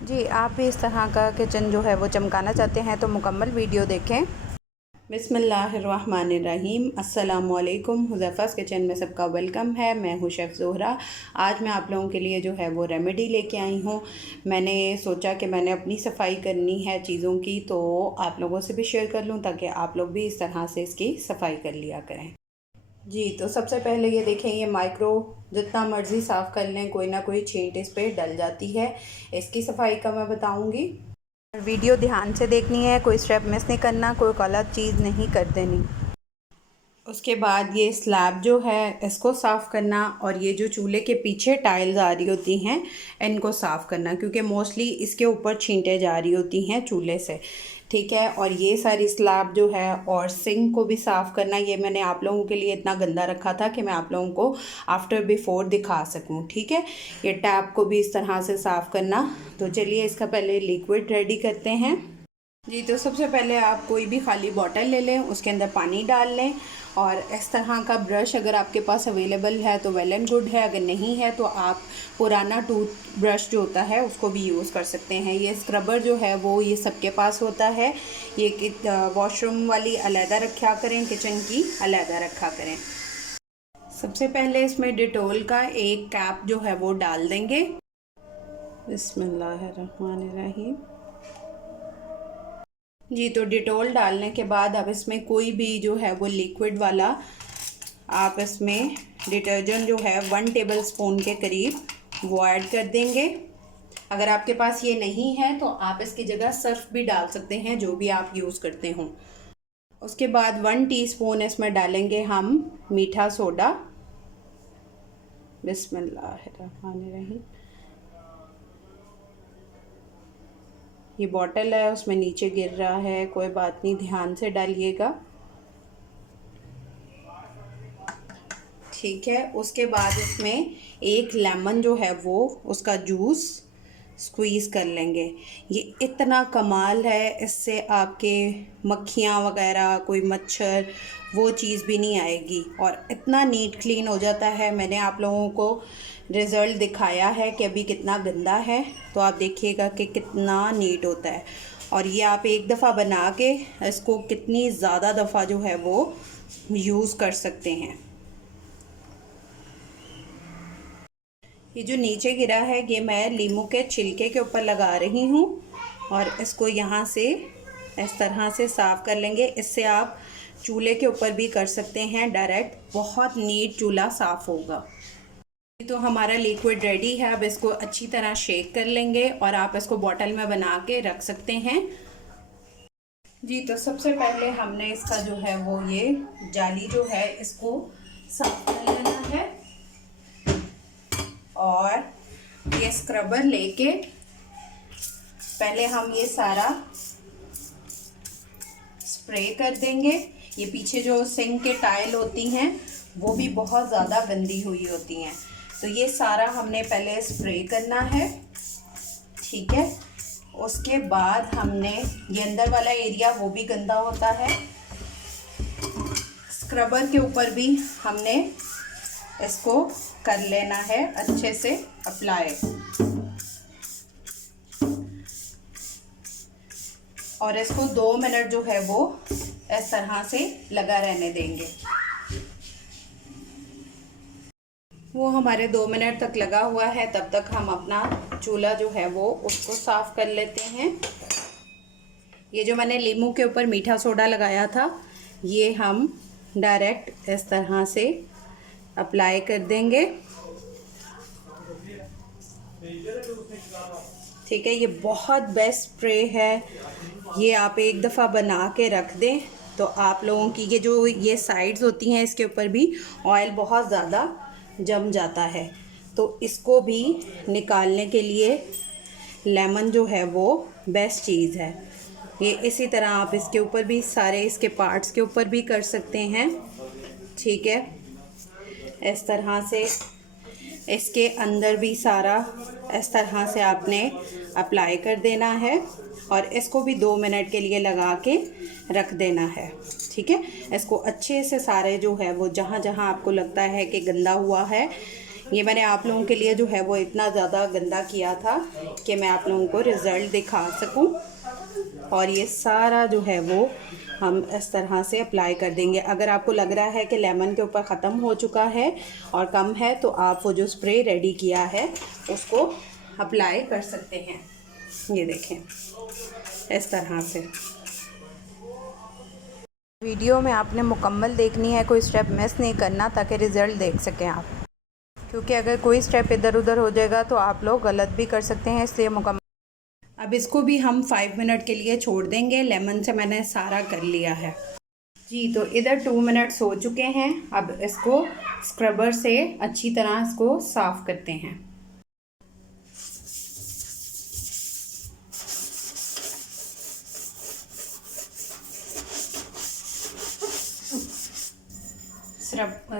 जी, आप भी इस तरह का किचन जो है वो चमकाना चाहते हैं तो मुकम्मल वीडियो देखें। बिस्मिल्लाहिर्रहमानिर्रहीम, अस्सलामुअलैकुम। हुज़ैफ़ा's किचन में सबका वेलकम है। मैं हूँ शेफ़ ज़ोहरा। आज मैं आप लोगों के लिए जो है वो रेमेडी लेके आई हूँ। मैंने सोचा कि मैंने अपनी सफाई करनी है चीज़ों की, तो आप लोगों से भी शेयर कर लूँ ताकि आप लोग भी इस तरह से इसकी सफाई कर लिया करें। जी, तो सबसे पहले ये देखें, ये माइक्रो जितना मर्ज़ी साफ़ कर लें, कोई ना कोई छींट इस पे डल जाती है। इसकी सफाई का मैं बताऊँगी। वीडियो ध्यान से देखनी है, कोई स्टेप मिस नहीं करना, कोई गलत चीज़ नहीं कर देनी। उसके बाद ये स्लैब जो है इसको साफ़ करना, और ये जो चूल्हे के पीछे टाइल्स आ रही होती हैं इनको साफ़ करना, क्योंकि मोस्टली इसके ऊपर छींटे जा रही होती हैं चूल्हे से। ठीक है, और ये सारी स्लैब जो है और सिंक को भी साफ़ करना। ये मैंने आप लोगों के लिए इतना गंदा रखा था कि मैं आप लोगों को आफ्टर बिफोर दिखा सकूं। ठीक है, ये टैप को भी इस तरह से साफ़ करना। तो चलिए इसका पहले लिक्विड रेडी करते हैं। जी, तो सबसे पहले आप कोई भी खाली बॉटल ले लें, उसके अंदर पानी डाल लें, और इस तरह का ब्रश अगर आपके पास अवेलेबल है तो वेल एंड गुड है। अगर नहीं है तो आप पुराना टूथ ब्रश जो होता है उसको भी यूज़ कर सकते हैं। ये स्क्रबर जो है वो ये सबके पास होता है। ये वॉशरूम वाली अलहदा रखा करें, किचन की अलहदा रखा करें। सबसे पहले इसमें डिटोल का एक कैप जो है वो डाल देंगे। बिस्मिल्लाहिर्रहमानिर्रहीम। जी, तो डिटोल डालने के बाद अब इसमें कोई भी जो है वो लिक्विड वाला, आप इसमें डिटर्जेंट जो है 1 टेबल स्पून के करीब वो ऐड कर देंगे। अगर आपके पास ये नहीं है तो आप इसकी जगह सर्फ भी डाल सकते हैं, जो भी आप यूज़ करते हों। उसके बाद 1 टीस्पून इसमें डालेंगे हम मीठा सोडा। बिस्मिल्लाहिर्रहमानिर्रहीम। ये बॉटल है उसमें नीचे गिर रहा है, कोई बात नहीं, ध्यान से डालिएगा। ठीक है, उसके बाद इसमें एक लेमन जो है वो उसका जूस स्क्वीज़ कर लेंगे। ये इतना कमाल है, इससे आपके मक्खियाँ वगैरह, कोई मच्छर, वो चीज़ भी नहीं आएगी, और इतना नीट क्लीन हो जाता है। मैंने आप लोगों को रिज़ल्ट दिखाया है कि अभी कितना गंदा है, तो आप देखिएगा कि कितना नीट होता है। और ये आप एक दफ़ा बना के इसको कितनी ज़्यादा दफ़ा जो है वो यूज़ कर सकते हैं। ये जो नीचे गिरा है ये मैं लीमू के छिलके के ऊपर लगा रही हूँ, और इसको यहाँ से इस तरह से साफ़ कर लेंगे। इससे आप चूल्हे के ऊपर भी कर सकते हैं डायरेक्ट, बहुत नीट चूल्हा साफ़ होगा। तो हमारा लिक्विड रेडी है। अब इसको अच्छी तरह शेक कर लेंगे और आप इसको बॉटल में बना के रख सकते हैं। जी, तो सबसे पहले हमने इसका जो है वो ये जाली जो है इसको साफ कर लेना है, और ये स्क्रबर लेके पहले हम ये सारा स्प्रे कर देंगे। ये पीछे जो सिंक के टाइल होती हैं वो भी बहुत ज़्यादा गंदी हुई होती हैं, तो ये सारा हमने पहले स्प्रे करना है। ठीक है, उसके बाद हमने ये अंदर वाला एरिया वो भी गंदा होता है, स्क्रबर के ऊपर भी हमने इसको कर लेना है अच्छे से अप्लाई, और इसको 2 मिनट जो है वो इस तरह से लगा रहने देंगे। वो हमारे 2 मिनट तक लगा हुआ है, तब तक हम अपना चूल्हा जो है वो उसको साफ़ कर लेते हैं। ये जो मैंने लीमू के ऊपर मीठा सोडा लगाया था ये हम डायरेक्ट इस तरह से अप्लाई कर देंगे। ठीक है, ये बहुत बेस्ट स्प्रे है। ये आप एक दफ़ा बना के रख दें तो आप लोगों की ये जो ये साइड्स होती हैं इसके ऊपर भी ऑयल बहुत ज़्यादा जम जाता है, तो इसको भी निकालने के लिए लेमन जो है वो बेस्ट चीज़ है। ये इसी तरह आप इसके ऊपर भी सारे इसके पार्ट्स के ऊपर भी कर सकते हैं। ठीक है, इस तरह से इसके अंदर भी सारा इस तरह से आपने अप्लाई कर देना है, और इसको भी 2 मिनट के लिए लगा के रख देना है। ठीक है, इसको अच्छे से सारे जो है वो जहाँ जहाँ आपको लगता है कि गंदा हुआ है ये मैंने आप लोगों के लिए जो है वो इतना ज़्यादा गंदा किया था कि मैं आप लोगों को रिज़ल्ट दिखा सकूं। और ये सारा जो है वो हम इस तरह से अप्लाई कर देंगे। अगर आपको लग रहा है कि लेमन के ऊपर ख़त्म हो चुका है और कम है, तो आप वो जो स्प्रे रेडी किया है उसको अप्लाई कर सकते हैं। ये देखें इस तरह से। वीडियो में आपने मुकम्मल देखनी है, कोई स्टेप मिस नहीं करना ताकि रिज़ल्ट देख सकें आप, क्योंकि अगर कोई स्टेप इधर उधर हो जाएगा तो आप लोग गलत भी कर सकते हैं, इसलिए मुकम्मल। अब इसको भी हम 5 मिनट के लिए छोड़ देंगे। लेमन से मैंने सारा कर लिया है जी। तो इधर 2 मिनट्स हो चुके हैं। अब इसको स्क्रबर से अच्छी तरह इसको साफ़ करते हैं।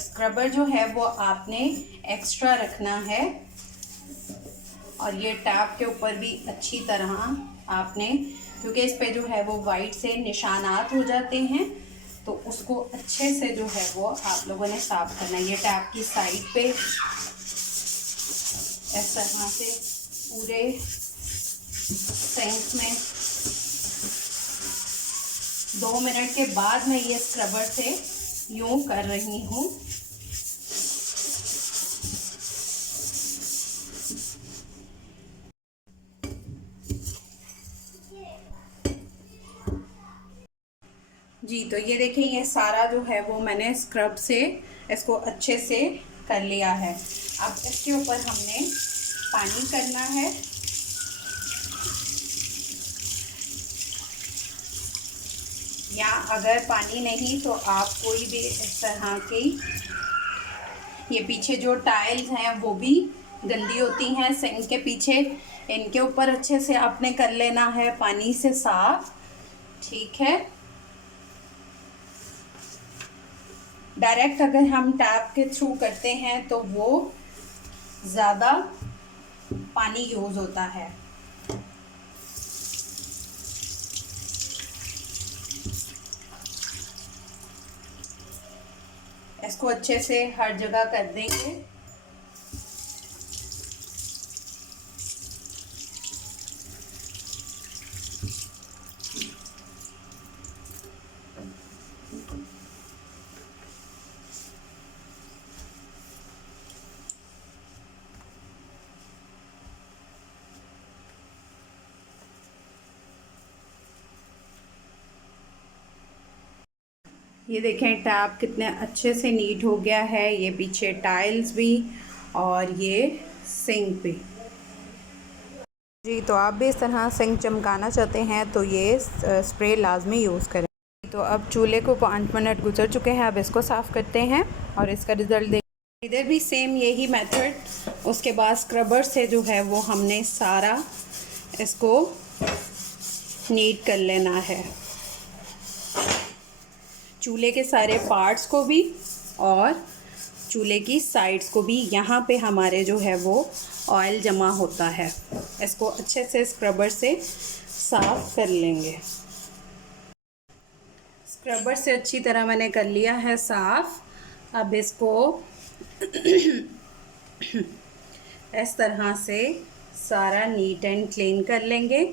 स्क्रबर जो है वो आपने एक्स्ट्रा रखना है, और ये टैप के ऊपर भी अच्छी तरह आपने, क्योंकि इस पे जो है वो वाइट से निशानात हो जाते हैं, तो उसको अच्छे से जो है वो आप लोगों ने साफ़ करना है। ये टैप की साइड पे इस तरह से पूरे सिंक में 2 मिनट के बाद मैं ये स्क्रबर से यूं कर रही हूँ। जी तो ये देखें, ये सारा जो है वो मैंने स्क्रब से इसको अच्छे से कर लिया है। अब इसके ऊपर हमने पानी करना है। या अगर पानी नहीं तो आप कोई भी इस तरह की, ये पीछे जो टाइल्स हैं वो भी गंदी होती हैं सिंक के पीछे, इनके ऊपर अच्छे से आपने कर लेना है पानी से साफ। ठीक है, डायरेक्ट अगर हम टैप के थ्रू करते हैं तो वो ज़्यादा पानी यूज़ होता है। इसको अच्छे से हर जगह कर देंगे। ये देखें टैप कितने अच्छे से नीट हो गया है, ये पीछे टाइल्स भी और ये सिंक भी। जी तो आप भी इस तरह सिंक चमकाना चाहते हैं तो ये स्प्रे लाजमी यूज़ करें। तो अब चूल्हे को 5 मिनट गुजर चुके हैं, अब इसको साफ़ करते हैं और इसका रिज़ल्ट देखें। इधर भी सेम यही मेथड। उसके बाद स्क्रबर से जो है वो हमने सारा इसको नीट कर लेना है, चूल्हे के सारे पार्ट्स को भी और चूल्हे की साइड्स को भी। यहाँ पे हमारे जो है वो ऑयल जमा होता है, इसको अच्छे से स्क्रबर से साफ़ कर लेंगे। स्क्रबर से अच्छी तरह मैंने कर लिया है साफ़। अब इसको इस तरह से सारा नीट एंड क्लीन कर लेंगे।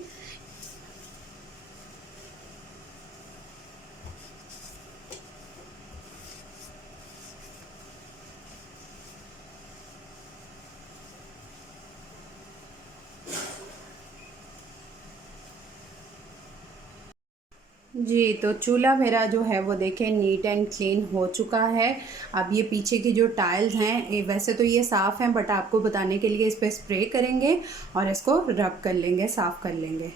जी तो चूल्हा मेरा जो है वो देखें नीट एंड क्लीन हो चुका है। अब ये पीछे की जो टाइल्स हैं, वैसे तो ये साफ़ हैं बट आपको बताने के लिए इस पर स्प्रे करेंगे और इसको रब कर लेंगे, साफ़ कर लेंगे।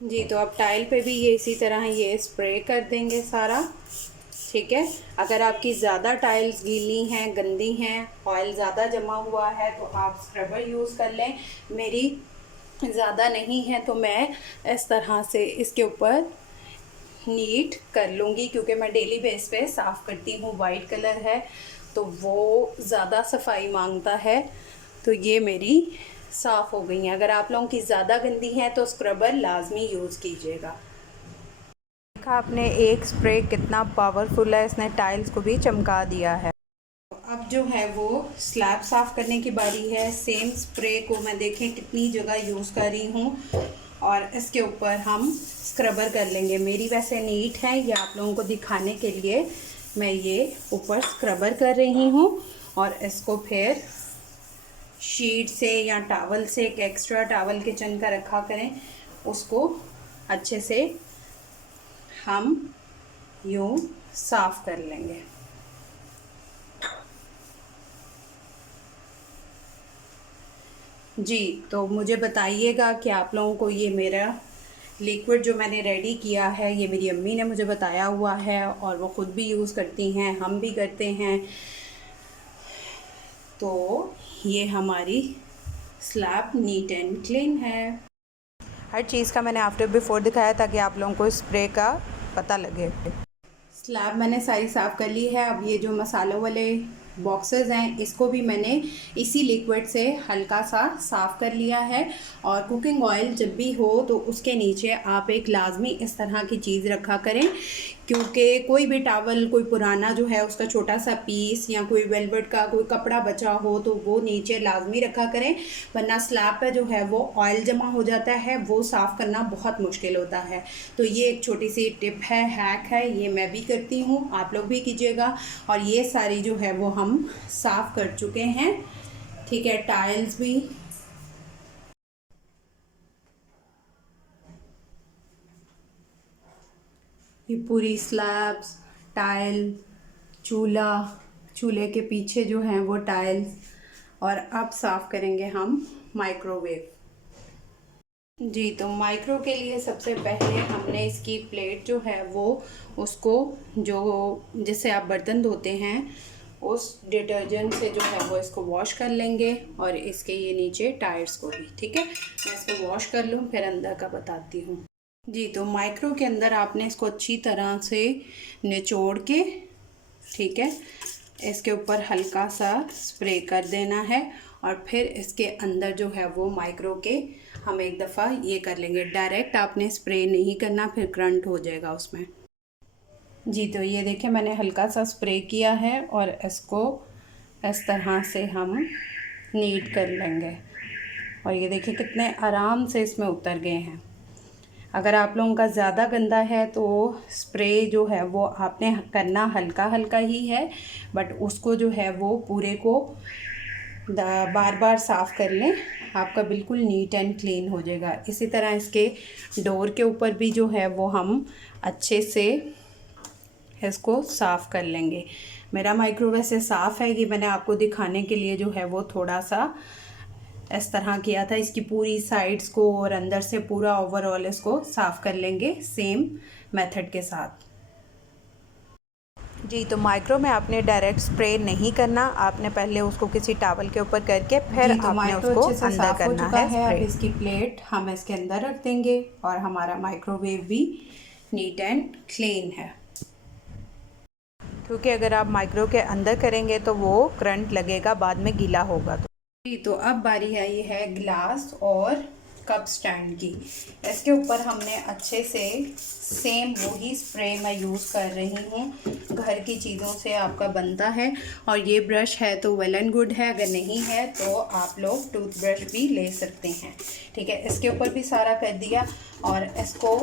जी तो अब टाइल पे भी ये इसी तरह ये स्प्रे कर देंगे सारा। ठीक है, अगर आपकी ज़्यादा टाइल्स गीली हैं, गंदी हैं, ऑयल ज़्यादा जमा हुआ है तो आप स्क्रबर यूज़ कर लें। मेरी ज़्यादा नहीं है तो मैं इस तरह से इसके ऊपर नीट कर लूँगी, क्योंकि मैं डेली बेस पे साफ़ करती हूँ। वाइट कलर है तो वो ज़्यादा सफाई मांगता है, तो ये मेरी साफ़ हो गई हैं। अगर आप लोगों की ज़्यादा गंदी है तो स्क्रबर लाजमी यूज़ कीजिएगा। देखा आपने एक स्प्रे कितना पावरफुल है, इसने टाइल्स को भी चमका दिया है। अब अब जो है वो स्लैब साफ़ करने की बारी है। सेम स्प्रे को मैं देखें कितनी जगह यूज़ कर रही हूँ और इसके ऊपर हम स्क्रबर कर लेंगे। मेरी वैसे नीट है, ये आप लोगों को दिखाने के लिए मैं ये ऊपर स्क्रबर कर रही हूँ और इसको फिर शीट से या टॉवल से, एक एक्स्ट्रा टॉवल किचन का रखा करें, उसको अच्छे से हम यूँ साफ़ कर लेंगे। जी, तो मुझे बताइएगा कि आप लोगों को ये मेरा लिक्विड जो मैंने रेडी किया है, ये मेरी अम्मी ने मुझे बताया हुआ है और वो ख़ुद भी यूज़ करती हैं, हम भी करते हैं। तो ये हमारी स्लैब नीट एंड क्लीन है। हर चीज़ का मैंने आफ्टर बिफोर दिखाया ताकि आप लोगों को स्प्रे का पता लगे। स्लैब मैंने सारी साफ़ कर ली है। अब ये जो मसालों वाले बॉक्सेस हैं, इसको भी मैंने इसी लिक्विड से हल्का सा साफ़ कर लिया है। और कुकिंग ऑयल जब भी हो तो उसके नीचे आप एक लाजमी इस तरह की चीज़ रखा करें, क्योंकि कोई भी टॉवल, कोई पुराना जो है उसका छोटा सा पीस या कोई वेलवेट का कोई कपड़ा बचा हो तो वो नीचे लाजमी रखा करें, वरना स्लैब पे जो है वो ऑयल जमा हो जाता है, वो साफ़ करना बहुत मुश्किल होता है। तो ये एक छोटी सी टिप है, हैक है, ये मैं भी करती हूँ, आप लोग भी कीजिएगा। और ये सारी जो है वो हम साफ़ कर चुके हैं, ठीक है। टाइल्स भी ये पूरी स्लैब्स, टाइल, चूल्हे के पीछे जो हैं वो टाइल्स। और अब साफ़ करेंगे हम माइक्रोवेव। जी, तो माइक्रो के लिए सबसे पहले हमने इसकी प्लेट जो है वो उसको, जो जिससे आप बर्तन धोते हैं उस डिटर्जेंट से जो है वो इसको वॉश कर लेंगे और इसके ये नीचे टायर्स को भी, ठीक है। मैं इसको वॉश कर लूँ फिर अंदर का बताती हूँ। जी, तो माइक्रो के अंदर आपने इसको अच्छी तरह से निचोड़ के, ठीक है, इसके ऊपर हल्का सा स्प्रे कर देना है और फिर इसके अंदर जो है वो माइक्रो के हम एक दफ़ा ये कर लेंगे। डायरेक्ट आपने स्प्रे नहीं करना, फिर करंट हो जाएगा उसमें। जी, तो ये देखें मैंने हल्का सा स्प्रे किया है और इसको इस तरह से हम नीट कर लेंगे और ये देखिए कितने आराम से इसमें उतर गए हैं। अगर आप लोगों का ज़्यादा गंदा है तो स्प्रे जो है वो आपने करना हल्का हल्का ही है, बट उसको जो है वो पूरे को बार बार साफ़ कर लें, आपका बिल्कुल नीट एंड क्लीन हो जाएगा। इसी तरह इसके डोर के ऊपर भी जो है वो हम अच्छे से इसको साफ़ कर लेंगे। मेरा माइक्रो वैसे साफ़ है, ये मैंने आपको दिखाने के लिए जो है वो थोड़ा सा इस तरह किया था। इसकी पूरी साइड्स को और अंदर से पूरा ओवरऑल इसको साफ़ कर लेंगे सेम मेथड के साथ। जी, तो माइक्रो में आपने डायरेक्ट स्प्रे नहीं करना, आपने पहले उसको किसी टॉवल के ऊपर करके फिर तो आपने उसको अंदर करना है। अब इसकी प्लेट हम इसके अंदर रख देंगे और हमारा माइक्रोवेव भी नीट एंड क्लीन है, क्योंकि अगर आप माइक्रो के अंदर करेंगे तो वो करंट लगेगा, बाद में गीला होगा। तो अब बारी आई है ग्लास और कप स्टैंड की। इसके ऊपर हमने अच्छे से सेम वही स्प्रे मैं यूज़ कर रही हूँ, घर की चीज़ों से आपका बनता है। और ये ब्रश है तो वेल एंड गुड है, अगर नहीं है तो आप लोग टूथ ब्रश भी ले सकते हैं, ठीक है। इसके ऊपर भी सारा कर दिया और इसको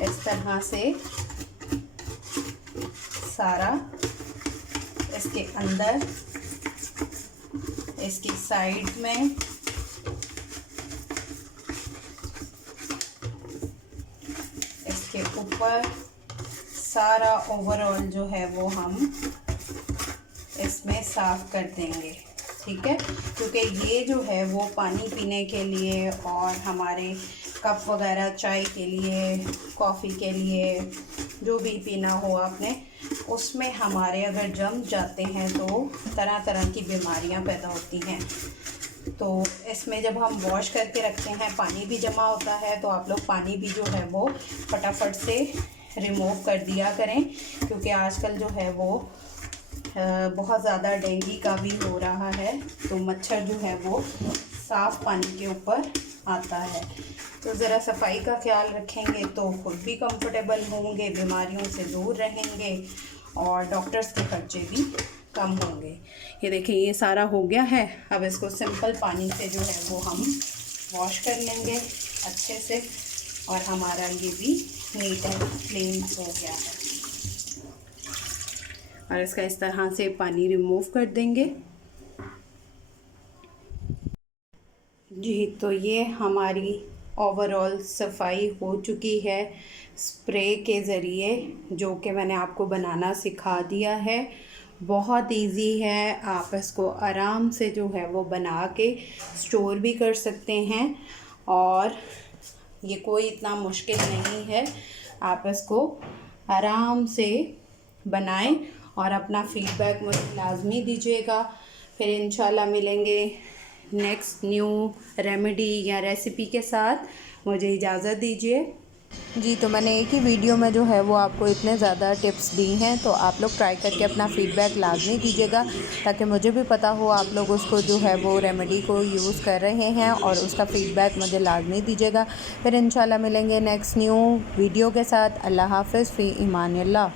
इस तरह से सारा इसके अंदर, इसकी साइड में, इसके ऊपर सारा ओवरऑल जो है वो हम इसमें साफ़ कर देंगे, ठीक है। क्योंकि ये जो है वो पानी पीने के लिए और हमारे कप वगैरह चाय के लिए, कॉफ़ी के लिए, जो भी पीना हो आपने, उसमें हमारे अगर जम जाते हैं तो तरह तरह की बीमारियां पैदा होती हैं। तो इसमें जब हम वॉश करके रखते हैं पानी भी जमा होता है, तो आप लोग पानी भी जो है वो फटाफट से रिमूव कर दिया करें, क्योंकि आजकल जो है वो बहुत ज़्यादा डेंगू का भी हो रहा है, तो मच्छर जो है वो साफ़ पानी के ऊपर आता है। तो ज़रा सफाई का ख्याल रखेंगे तो खुद भी कंफर्टेबल होंगे, बीमारियों से दूर रहेंगे और डॉक्टर्स के खर्चे भी कम होंगे। ये देखिए ये सारा हो गया है। अब इसको सिंपल पानी से जो है वो हम वॉश कर लेंगे अच्छे से, और हमारा ये भी नीट एंड क्लीन हो गया है। और इसका इस तरह से पानी रिमूव कर देंगे। जी, तो ये हमारी ओवरऑल सफाई हो चुकी है स्प्रे के ज़रिए, जो कि मैंने आपको बनाना सिखा दिया है। बहुत इजी है, आप इसको आराम से जो है वो बना के स्टोर भी कर सकते हैं, और ये कोई इतना मुश्किल नहीं है। आप इसको आराम से बनाएं और अपना फीडबैक मुझे लाजमी दीजिएगा। फिर इंशाल्लाह मिलेंगे नेक्स्ट न्यू रेमेडी या रेसिपी के साथ। मुझे इजाज़त दीजिए। जी, तो मैंने एक ही वीडियो में जो है वो आपको इतने ज़्यादा टिप्स दी हैं, तो आप लोग ट्राई करके अपना फ़ीडबैक लाजमी दीजिएगा, ताकि मुझे भी पता हो आप लोग उसको जो है वो रेमेडी को यूज़ कर रहे हैं, और उसका फ़ीडबैक मुझे लाजमी दीजिएगा। फिर इंशाल्लाह मिलेंगे नेक्स्ट न्यू वीडियो के साथ। अल्लाह हाफ़िज़, फ़ी ईमान अल्लाह।